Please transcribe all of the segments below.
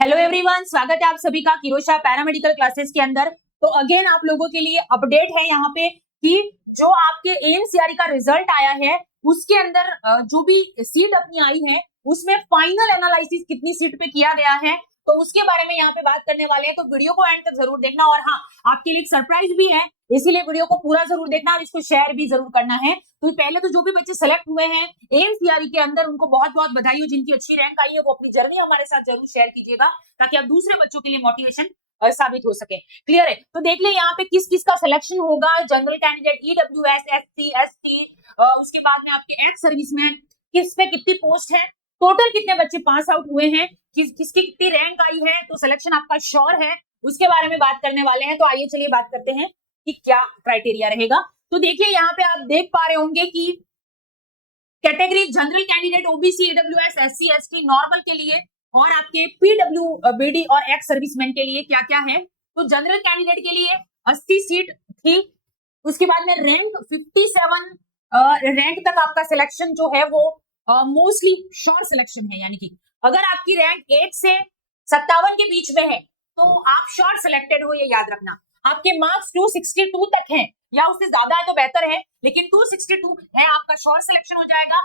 Hello everyone, स्वागत है आप सभी का किरोशा पैरामेडिकल क्लासेस के अंदर। तो अगेन आप लोगों के लिए अपडेट है यहाँ पे कि जो आपके एएमसीआरई का रिजल्ट आया है उसके अंदर जो भी सीट अपनी आई है उसमें फाइनल एनालिसिस कितनी सीट पे किया गया है तो उसके बारे में यहाँ पे बात करने वाले हैं। तो वीडियो को एंड तक जरूर देखना और हाँ, आपके लिए एक सरप्राइज भी है, इसीलिए वीडियो को पूरा जरूर देखना और इसको शेयर भी जरूर करना है। तो पहले तो जो भी बच्चे सेलेक्ट हुए हैं एएमसीआरई के अंदर उनको बहुत बहुत बधाई हो। जिनकी अच्छी रैंक आई है वो अपनी जर्नी हमारे साथ जरूर शेयर कीजिएगा ताकि आप दूसरे बच्चों के लिए मोटिवेशन साबित हो सके। क्लियर है? तो देख ले यहाँ पे किस किस का सिलेक्शन होगा। General candidate, EWS, SC, ST, उसके बाद में आपके एक्स सर्विसमैन, किस पे कितनी पोस्ट है, टोटल कितने बच्चे पास आउट हुए हैं, किसकी कितनी रैंक आई है, तो सिलेक्शन आपका श्योर है, उसके बारे में बात करने वाले हैं। तो आइए चलिए बात करते हैं कि क्या क्राइटेरिया रहेगा। तो देखिए यहाँ पे आप देख पा रहे होंगे कि category general candidate, OBC, EWS, SC, ST, normal के लिए और आपके पीडब्ल्यूबीडी और एक्स सर्विसमैन के लिए क्या क्या है। तो जनरल कैंडिडेट के लिए 80 सीट थी, उसके बाद में रैंक 57 रैंक तक आपका सिलेक्शन जो है वो मोस्टली श्योर सिलेक्शन है। यानी कि अगर आपकी रैंक 8 से 57 के बीच में है तो आप श्योर सिलेक्टेड हो, ये याद रखना। आपके मार्क्स 262 तक हैं या उससे ज्यादा है तो बेहतर है, लेकिन 262 है आपका श्योर सिलेक्शन हो जाएगा।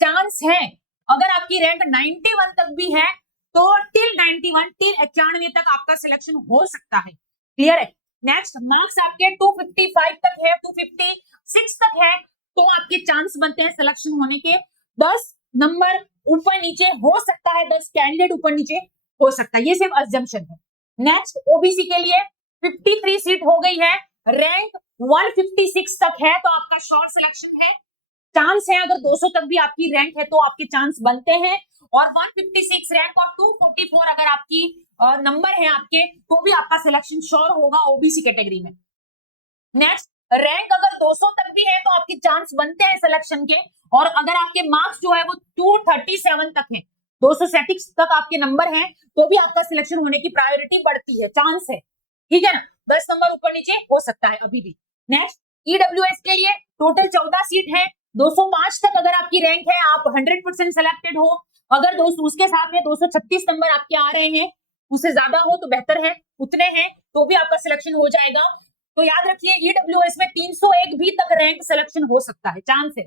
चांस है अगर आपकी रैंक 91 तक भी है तो टिल 91 तक आपका सिलेक्शन हो सकता है। क्लियर है? नेक्स्ट, मार्क्स आपके 255 तक है, 256 तक है तो आपके चांस बनते हैं सिलेक्शन होने के। 10 नंबर ऊपर नीचे हो सकता है, 10 कैंडिडेट ऊपर नीचे हो सकता है, ये सिर्फ अजम्पशन है। नेक्स्ट, ओबीसी के लिए 53 सीट हो गई है, रैंक 156 तक है तो आपका शॉर्ट सिलेक्शन है। चांस है अगर 200 तक भी आपकी रैंक है तो आपके चांस बनते हैं, और 156 रैंक और 244 अगर आपकी नंबर है आपके तो भी आपका सिलेक्शन श्योर होगा ओबीसी कैटेगरी में। नेक्स्ट, रैंक अगर 200 तक भी है तो आपके चांस बनते हैं सिलेक्शन के, और अगर आपके मार्क्स जो है वो 237 तक है, 237 तक आपके नंबर हैं तो भी आपका सिलेक्शन होने की प्रायोरिटी बढ़ती है, चांस है। ठीक है ना? 10 नंबर ऊपर नीचे हो सकता है अभी भी। नेक्स्ट, ईडब्ल्यूएस के लिए टोटल 14 सीट है, 205 तक अगर आपकी रैंक है आप 100% सिलेक्टेड हो। अगर उसके साथ में 236 नंबर आपके आ रहे हैं, उससे ज्यादा हो तो बेहतर है, उतने हैं तो भी आपका सिलेक्शन हो जाएगा। तो याद रखिए ईडब्ल्यूएस में 301 भी तक रैंक सिलेक्शन हो सकता है, चांस है।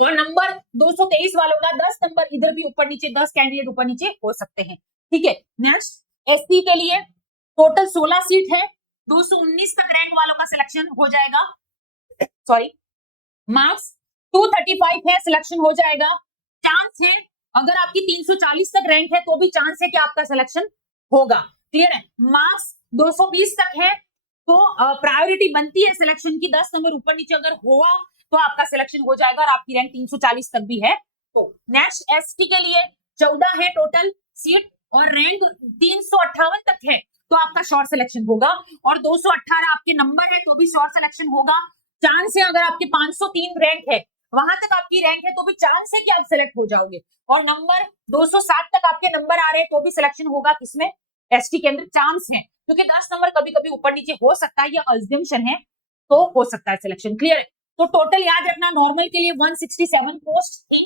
और नंबर 223 वालों का 10 नंबर इधर भी ऊपर नीचे, 10 कैंडिडेट ऊपर नीचे हो सकते हैं। ठीक है? नेक्स्ट, एससी के लिए टोटल 16 सीट है, 219 तक रैंक वालों का सिलेक्शन हो जाएगा। सॉरी, मार्क्स 235 है, सिलेक्शन हो जाएगा। चांस है अगर आपकी 340 तक रैंक है तो भी चांस है कि आपका सिलेक्शन होगा। क्लियर है? मार्क्स 220 तक है तो प्रायोरिटी बनती है सिलेक्शन की, 10 नंबर ऊपर नीचे अगर हुआ तो आपका सिलेक्शन हो जाएगा और आपकी रैंक 340 तक भी है तो। नेक्स्ट, एसटी के लिए 14 है टोटल सीट और रैंक 358 तक है तो आपका शॉर्ट सिलेक्शन होगा, और 218 आपके नंबर है तो भी शॉर्ट सिलेक्शन होगा। चांस है अगर आपके 503 रैंक है, वहां तक आपकी रैंक है तो भी चांस है कि आप सिलेक्ट हो जाओगे, और नंबर 207 तक आपके नंबर आ रहे हैं तो भी सिलेक्शन होगा। किसमें? एसटी के अंदर चांस है, क्योंकि 10 नंबर कभी कभी ऊपर नीचे हो सकता है, ये अज्यूम्शन है, तो हो सकता है सिलेक्शन। क्लियर है? तो टोटल याद रखना, नॉर्मल के लिए 167 पोस्ट थी,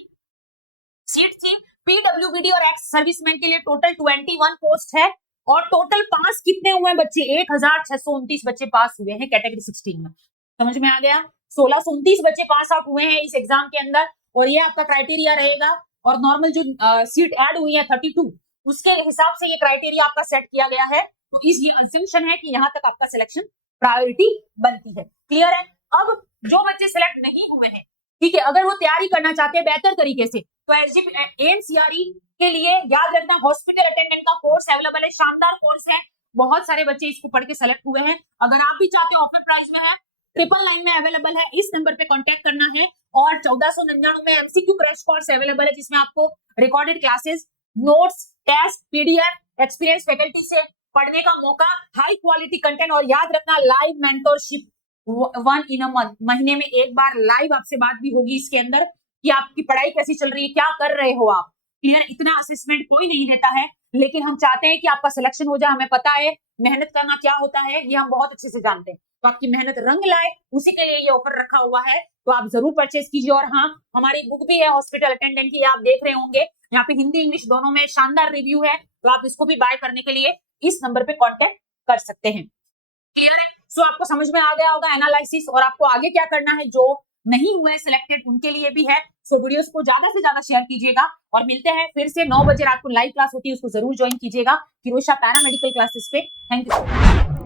सीट थी। पीडब्ल्यूबीडी और एक्स सर्विसमैन के लिए टोटल 21 पोस्ट है, और टोटल पास कितने हुए हैं बच्चे? 1629 बच्चे पास हुए हैं कैटेगरी 16 में। समझ में आ गया? 1629 बच्चे पास आउट हुए हैं इस एग्जाम के अंदर, और ये आपका क्राइटेरिया रहेगा। और नॉर्मल जो सीट ऐड हुई है 32, उसके हिसाब से ये क्राइटेरिया आपका सेट किया गया है। तो इस ये अज्यूम्शन है कि यहाँ तक आपका सिलेक्शन प्रायोरिटी बनती है। क्लियर है? अब जो बच्चे सिलेक्ट नहीं हुए हैं, ठीक है, अगर वो तैयारी करना चाहते हैं बेहतर तरीके से तो एएमसीआरई के लिए याद रखना हॉस्पिटल अटेंडेंट का कोर्स अवेलेबल है, शानदार कोर्स है, बहुत सारे बच्चे इसको पढ़ के सेलेक्ट हुए हैं। अगर आप भी चाहते हो ऑफर प्राइस में है, 999 में अवेलेबल है, इस नंबर पे कांटेक्ट करना है। और 1499 में एमसीक्यू क्रैश कोर्स अवेलेबल है जिसमें आपको recorded classes, notes, test, PDF, experience faculty से पढ़ने का मौका, हाई क्वालिटी कंटेंट, और याद रखना live mentorship 1 in a month, महीने में एक बार लाइव आपसे बात भी होगी इसके अंदर कि आपकी पढ़ाई कैसी चल रही है, क्या कर रहे हो आप। क्लियर? इतना असेसमेंट कोई नहीं देता है, लेकिन हम चाहते हैं कि आपका सिलेक्शन हो जाए। हमें पता है मेहनत करना क्या होता है, ये हम बहुत अच्छे से जानते हैं। तो आपकी मेहनत रंग लाए, उसी के लिए ये ऑफर रखा हुआ है। तो आप जरूर परचेज कीजिए। और हाँ, हमारी बुक भी है हॉस्पिटल अटेंडेंट की, आप देख रहे होंगे यहाँ पे हिंदी इंग्लिश दोनों में शानदार रिव्यू है। तो आप इसको भी बाय करने के लिए इस नंबर पे कांटेक्ट कर सकते हैं। क्लियर है? सो आपको समझ में आ गया होगा एनालिसिस, और आपको आगे क्या करना है, जो नहीं हुए सिलेक्टेड उनके लिए भी है। सो वीडियोस को ज्यादा से ज्यादा शेयर कीजिएगा, और मिलते हैं फिर से 9 बजे रात को लाइव क्लास होती है, उसको जरूर ज्वाइन कीजिएगा किरोशा पैरामेडिकल क्लासेस पे। Thank you.